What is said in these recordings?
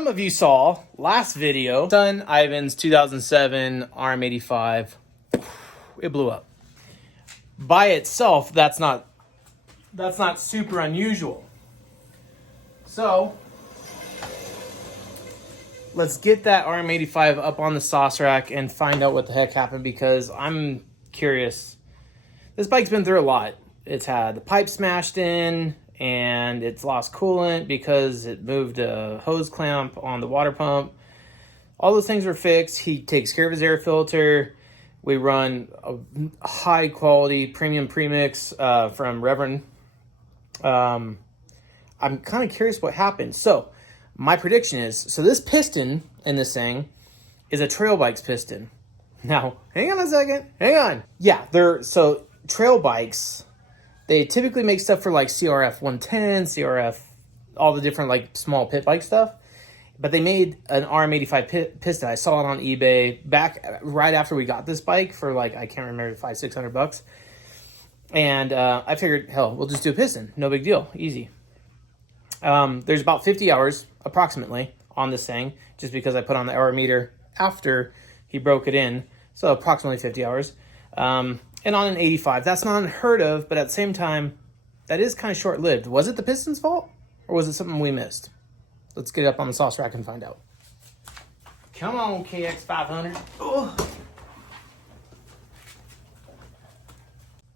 Some of you saw last video, Son Ivan's 2007 RM85. It blew up. By itself, that's not super unusual. So let's get that RM85 up on the sauce rack and find out what the heck happened, because I'm curious. This bike's been through a lot. It's had the pipe smashed in, and it's lost coolant because it moved a hose clamp on the water pump. All those things were fixed. He takes care of his air filter. We run a high quality premium premix from Reverend. I'm kind of curious what happened. So my prediction is, so this piston in this thing is a trail bike's piston. Now, hang on a second, hang on. Yeah, so trail bikes, they typically make stuff for like CRF 110, CRF, all the different like small pit bike stuff. But they made an RM85 piston. I saw it on eBay back right after we got this bike for like, I can't remember, $500-600. And I figured, hell, we'll just do a piston. No big deal, easy. There's about 50 hours approximately on this thing, just because I put on the hour meter after he broke it in. So approximately 50 hours. And on an 85, that's not unheard of, but at the same time, that is kind of short-lived. Was it the piston's fault, or was it something we missed? Let's get it up on the sauce rack and find out. Come on, KX500. Oh.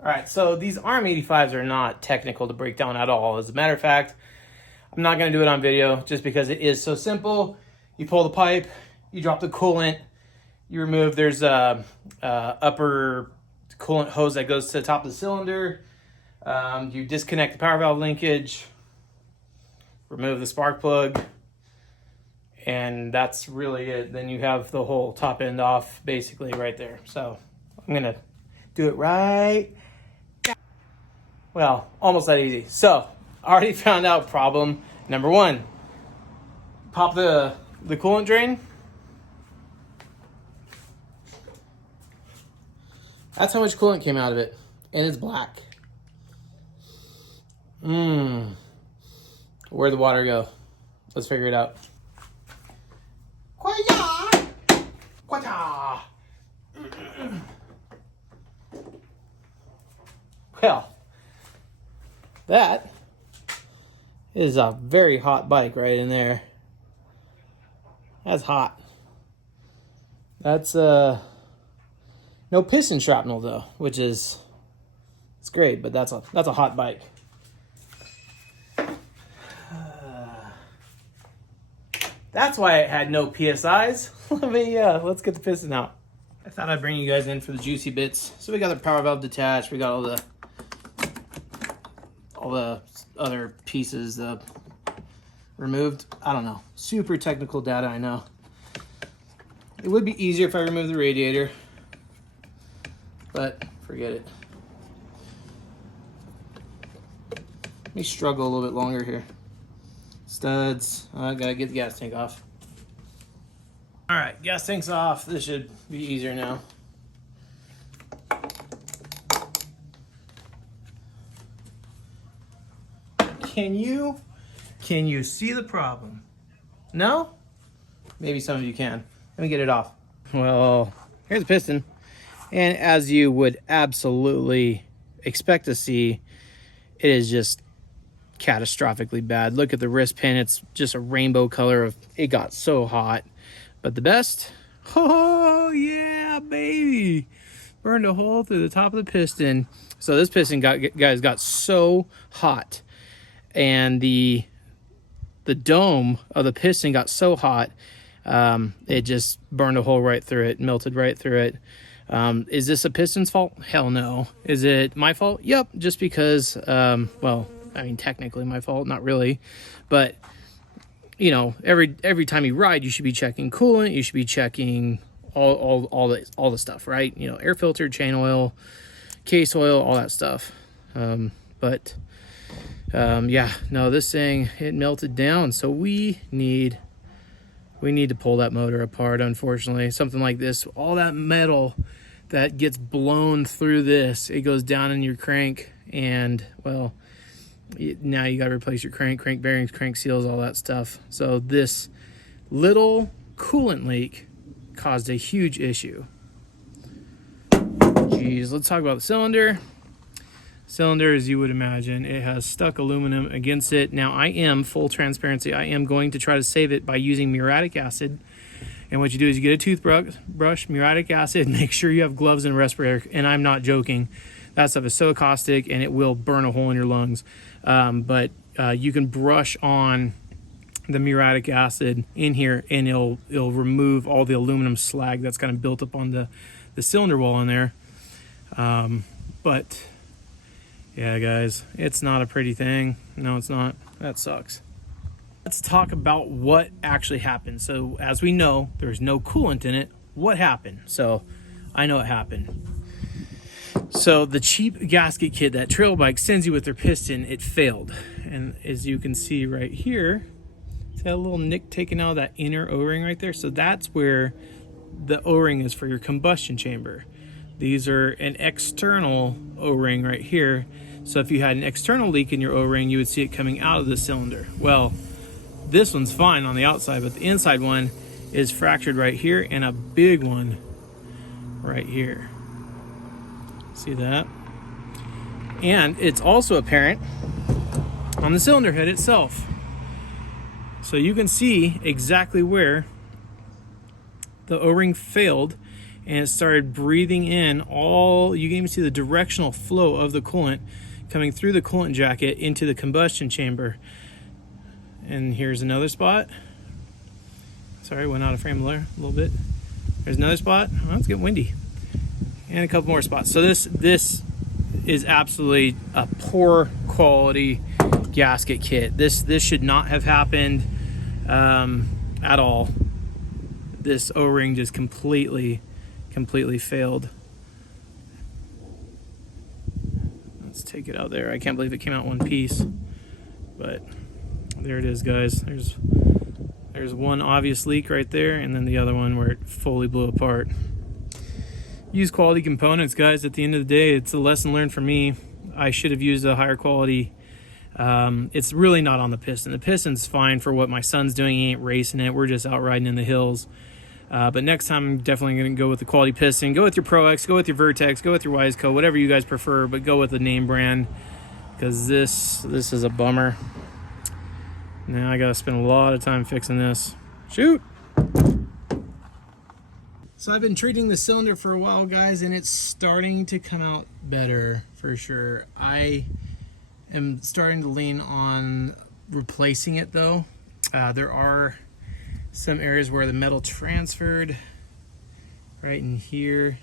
All right, so these RM85s are not technical to break down at all. As a matter of fact, I'm not going to do it on video just because it is so simple. You pull the pipe, you drop the coolant, you remove, there's a upper coolant hose that goes to the top of the cylinder. You disconnect the power valve linkage, remove the spark plug, and that's really it. Then you have the whole top end off basically right there. So I'm going to do it right. Well, almost that easy. So I already found out problem number one. Pop the coolant drain. That's how much coolant came out of it. And it's black. Where'd the water go? Let's figure it out. Well, that is a very hot bike right in there. That's hot. That's no piston shrapnel though, which is, it's great, but that's a hot bike. That's why it had no PSIs. Let's get the piston out. I thought I'd bring you guys in for the juicy bits. So we got the power valve detached. We got all the other pieces removed. I don't know. Super technical data, I know. It would be easier if I removed the radiator, but forget it. Let me struggle a little bit longer here. Studs. I gotta get the gas tank off. All right, gas tank's off. This should be easier now. Can you see the problem? No? Maybe some of you can. Let me get it off. Well, here's the piston. And as you would absolutely expect to see, it is just catastrophically bad. Look at the wrist pin. It's just a rainbow color of, it got so hot. But the best, oh yeah, baby. Burned a hole through the top of the piston. So this piston got so hot, and the dome of the piston got so hot, it just burned a hole right through it, melted right through it. Is this a piston's fault? Hell no. Is it my fault? Yep, just because, well, I mean, technically my fault, not really. But, you know, every time you ride, you should be checking coolant, you should be checking all the stuff, right? You know, air filter, chain oil, case oil, all that stuff. Yeah, no, this thing, it melted down, so we need to pull that motor apart, unfortunately. Something like this, all that metal that gets blown through this, it goes down in your crank, and, well, now you got to replace your crank bearings, crank seals, all that stuff. So this little coolant leak caused a huge issue. Geez, let's talk about the cylinder. Cylinder, as you would imagine, it has stuck aluminum against it. Now, I am, full transparency, I am going to try to save it by using muriatic acid. And what you do is you get a toothbrush, muriatic acid, make sure you have gloves and a respirator. And I'm not joking. That stuff is so caustic and it will burn a hole in your lungs. But you can brush on the muriatic acid in here and it'll remove all the aluminum slag that's kind of built up on the cylinder wall in there. But yeah, guys, it's not a pretty thing. No, it's not. That sucks. Let's talk about what actually happened. So as we know, there's no coolant in it. What happened? So I know what happened. So the cheap gasket kit that trail bike sends you with their piston, it failed. And as you can see right here, it's got a little nick taken out of that inner O-ring right there. So that's where the O-ring is for your combustion chamber. These are an external O-ring right here. So if you had an external leak in your O-ring, you would see it coming out of the cylinder. Well, this one's fine on the outside, but the inside one is fractured right here and a big one right here. See that? And it's also apparent on the cylinder head itself. So you can see exactly where the O-ring failed and it started breathing in all, you can even see the directional flow of the coolant coming through the coolant jacket into the combustion chamber. And here's another spot. Sorry, went out of frame there a little bit. There's another spot. Oh, it's getting windy. And a couple more spots. So this is absolutely a poor quality gasket kit. This should not have happened at all. This O-ring just completely failed. Let's take it out there. I can't believe it came out one piece, but there it is, guys. There's one obvious leak right there, and then the other one where it fully blew apart. Use quality components, guys. At the end of the day, it's a lesson learned for me. I should have used a higher quality. It's really not on the piston. The piston's fine for what my son's doing. He ain't racing it. We're just out riding in the hills. But next time, I'm definitely going to go with the quality piston. Go with your Pro X, go with your Vertex, go with your Wiseco, whatever you guys prefer, but go with the name brand, because this is a bummer. Now I got to spend a lot of time fixing this. Shoot! So I've been treating the cylinder for a while, guys, and it's starting to come out better for sure. I am starting to lean on replacing it though. There are some areas where the metal transferred right in here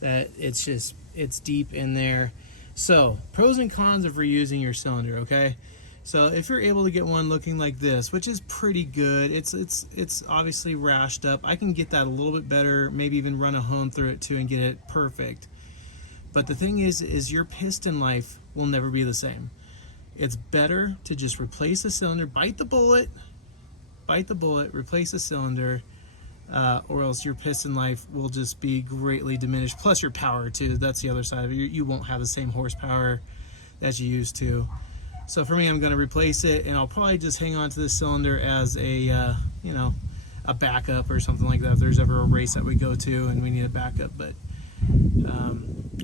that it's deep in there. So pros and cons of reusing your cylinder, okay? So if you're able to get one looking like this, which is pretty good, it's obviously rashed up. I can get that a little bit better, maybe even run a hone through it too and get it perfect. But the thing is your piston life will never be the same. It's better to just replace the cylinder, bite the bullet, replace the cylinder, or else your piston life will just be greatly diminished. Plus your power too. That's the other side of it. You won't have the same horsepower that you used to. So for me, I'm going to replace it, and I'll probably just hang on to this cylinder as a, you know, a backup or something like that. If there's ever a race that we go to and we need a backup, but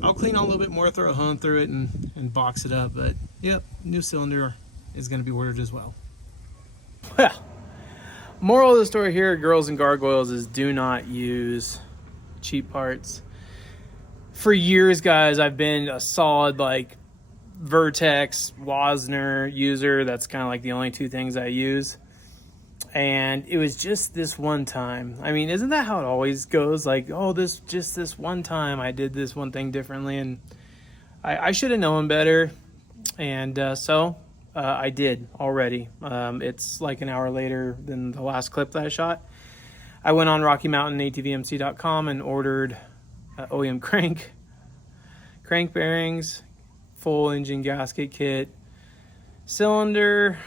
I'll clean a little bit more, throw a hone through it, and box it up. But yep, new cylinder is going to be ordered as well. Well, moral of the story here, girls and gargoyles, is do not use cheap parts. For years, guys, I've been a solid like Vertex, Wasner user. That's kind of like the only two things I use. And it was just this one time. I mean, isn't that how it always goes? Like, oh, this one time I did this one thing differently, and I should have known better. And so I did already. It's like an hour later than the last clip that I shot. I went on RockyMountainATVMC.com and ordered OEM crank bearings, full engine gasket kit, cylinder.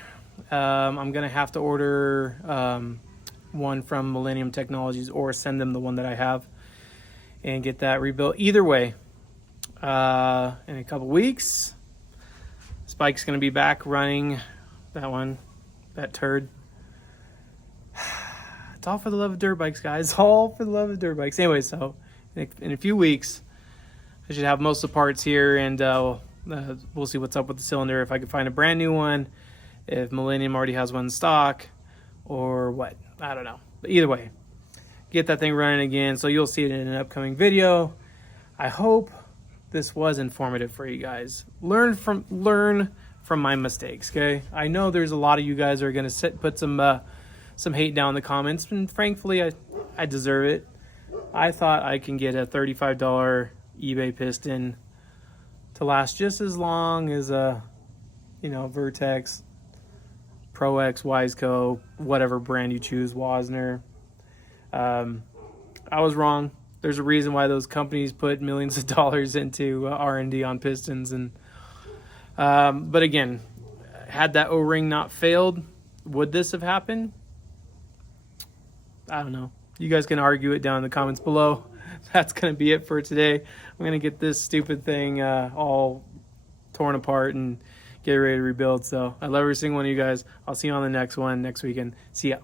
I'm gonna have to order one from Millennium Technologies or send them the one that I have and get that rebuilt. Either way, in a couple weeks, this bike's gonna be back running. That turd. It's all for the love of dirt bikes, guys. All for the love of dirt bikes. Anyway, so in a few weeks, I should have most of the parts here, and we'll see what's up with the cylinder. If I can find a brand new one, if Millennium already has one in stock, or what. I don't know. But either way, get that thing running again, so you'll see it in an upcoming video. I hope this was informative for you guys. Learn from my mistakes, okay? I know there's a lot of you guys are gonna put some hate down in the comments, and frankly, I deserve it. I thought I can get a $35 eBay piston to last just as long as a, Vertex, Pro X, Wiseco, whatever brand you choose, Wasner. I was wrong. There's a reason why those companies put millions of dollars into R&D on pistons, and but again, had that O-ring not failed, would this have happened? I don't know. You guys can argue it down in the comments below. That's going to be it for today. I'm going to get this stupid thing all torn apart and get ready to rebuild. So I love every single one of you guys. I'll see you on the next one next weekend. See ya.